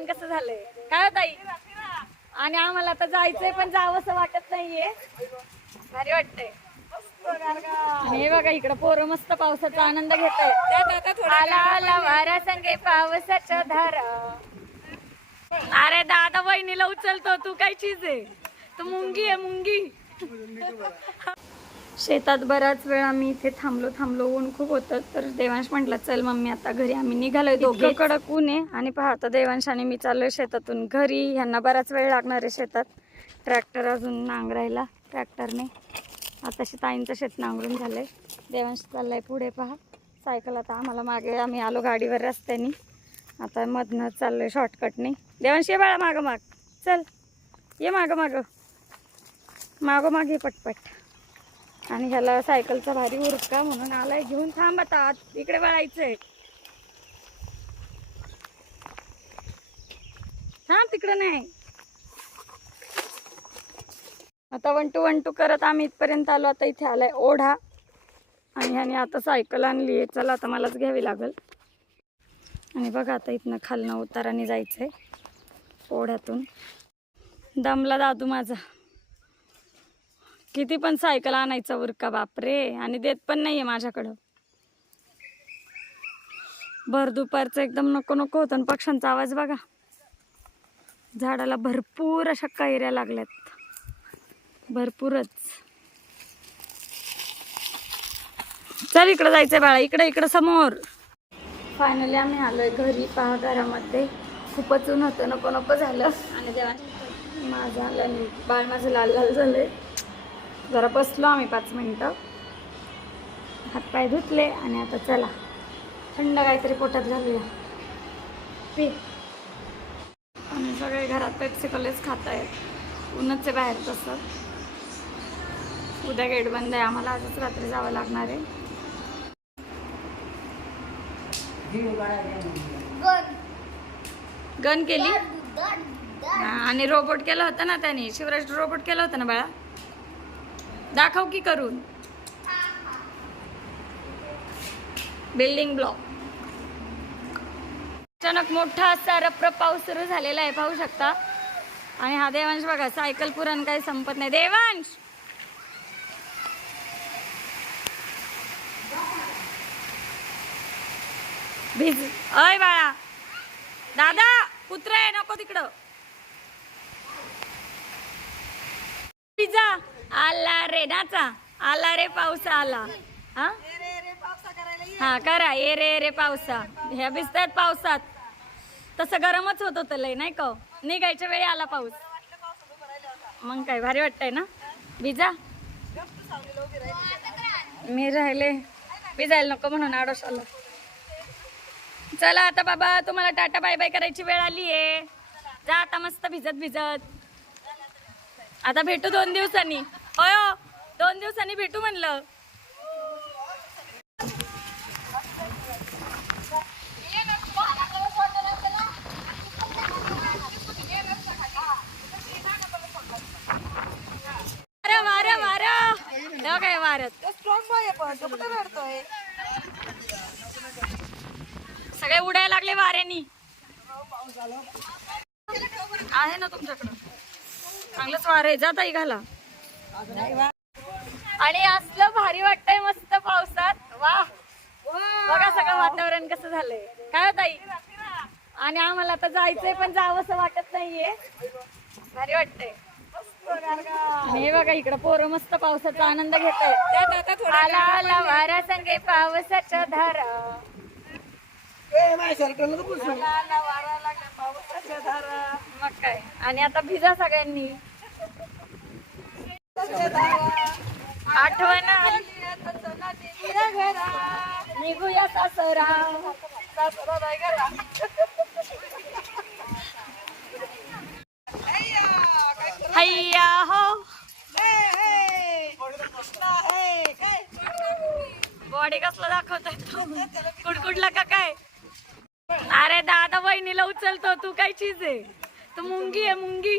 वातावरण कसं झालंय? काय हो ताई? आणि आम्हाला आता जायचंय पण जावं असं वाटत नाहीये. भारी वाटतंय. हे बघा इकडं पोरं मस्त पावसाचा आनंद घेत आला आला वारा संगे पावसाच्या धारा. अरे दादा वहिनीला उचलतो तू काय चीज आहे? तू मुंगी आहे मुंगी. शेतात बराच वेळ आम्ही इथे थांबलो थांबलो ऊन खूप होतं. तर देवांश म्हटलं चल मम्मी आता घरी आम्ही निघालोय दोघं. कडक ऊन आहे. आणि पहा आता देवांश आणि मी चाललोय शेतातून घरी. ह्यांना बराच वेळ लागणार आहे शेतात. ट्रॅक्टर अजून नांगरायला ट्रॅक्टरने. आताशी ताईंचं शेत नांगरून झालंय. देवांश चाललाय पुढे पहा. सायकल आता आम्हाला मागे आम्ही आलो गाडीवर रस्त्याने. आता मधनं चाललोय शॉर्टकटने देवांश ये बाळा मागं माग. चल ये मागं मागं. मागं माग ये पटपट. आणि ह्याला सायकलचा भारी उरका म्हणून आलाय. घेऊन थांब आता आत इकडे वळायचंय. थांब तिकडे नाही. आता वन टू वन टू करत आम्ही इथपर्यंत आलो. आता इथे आलाय ओढा. आणि ह्याने आता सायकल आणली आहे. चला आता मलाच घ्यावी लागल. आणि बघा आता इथनं खालनं उताराने जायचंय. ओढ्यातून. दमला दादू माझा. किती पण सायकल आणायचा उरका बापरे आणि देत पण नाहीये माझ्याकडं. भर दुपारचं एकदम नको नको होतं आणि पक्ष्यांचा आवाज बघा. झाडाला भरपूर अशा कैऱ्या लागल्यात. भरपूरच. चल इकडं जायचंय बाळा इकडं इकडं समोर. फायनली आम्ही आलोय घरी पहा घरामध्ये. खूपच ऊन होतं नको नको झालं. आणि माझा माझं बाळ माझं लाल लाल झालंय. जरा बसलो आम्ही पाच मिनटं. हातपाय धुतले आणि आता चला. थंड काहीतरी पोटात घालूया. पी. आणि सगळे घरात पेप्सी कॉलेज खात आहेत ऊनच आहे बाहेर तसं. उद्या गेट बंद आहे. आम्हाला आजच रात्री जावं लागणार आहे. गन. केली? आणि रोबोट केला होता ना त्याने? शिवराज रोबोट केला होता ना बाळा? दाखव की करून. बिल्डिंग ब्लॉक अचानक मोठा असा रप्रप पाऊस सुरू झालेला आहे पाहू शकता. आणि हा देवांश बघा सायकल पुरण काही संपत नाही. देवांश! भिज अय बाळा! दादा कुत्र आहे नको तिकडं. पिझ्झा! आला रे नाचा. आला रे पावसा आला. हा? हा करा. ये रे रे पावसा. ह्या भिजतात पावसात. तसं गरमच होत होतं लय नाही का हो? निघायच्या वेळी आला पाऊस. मग काय भारी वाटतंय ना? भिजा. मी राहिले. भिजायला नको म्हणून आडोश आलो. चला आता बाबा तुम्हाला टाटा बाय बाय करायची वेळ आली आहे. जा आता मस्त भिजत भिजत. आता भेटू दोन दिवसांनी. होय हो, दोन दिवसांनी भेटू म्हणलं. काय वारत सगळे उडायला लागले वाऱ्यानी. आहे ना तुमच्याकडं. चांगलंच वार आहे. जात आई घाला. आणि असलं भारी वाटतंय मस्त पावसात. वा. बघा सगळं वातावरण कसं झालंय. काय हो ताई? आणि आम्हाला आता जायचंय पण जावंसं वाटत नाहीये. भारी वाटतंय. हे बघा इकडं पोरं मस्त पावसाचा आनंद घेत आहेत आला आला वारा संगे पावसाच्या धारा. आला आला वारा लागला पावसाच्या धारा. मग काय? आणि आता भिजा सगळ्यांनी. आठवण. निघूया सासरा. सासरा नाही घरा. हैया हो. बॉडी कसला दाखवतोय कुडकुडला का काय? अरे दादा वहिनीला उचलतो तू काय चीज आहे? तू मुंगी आहे मुंगी.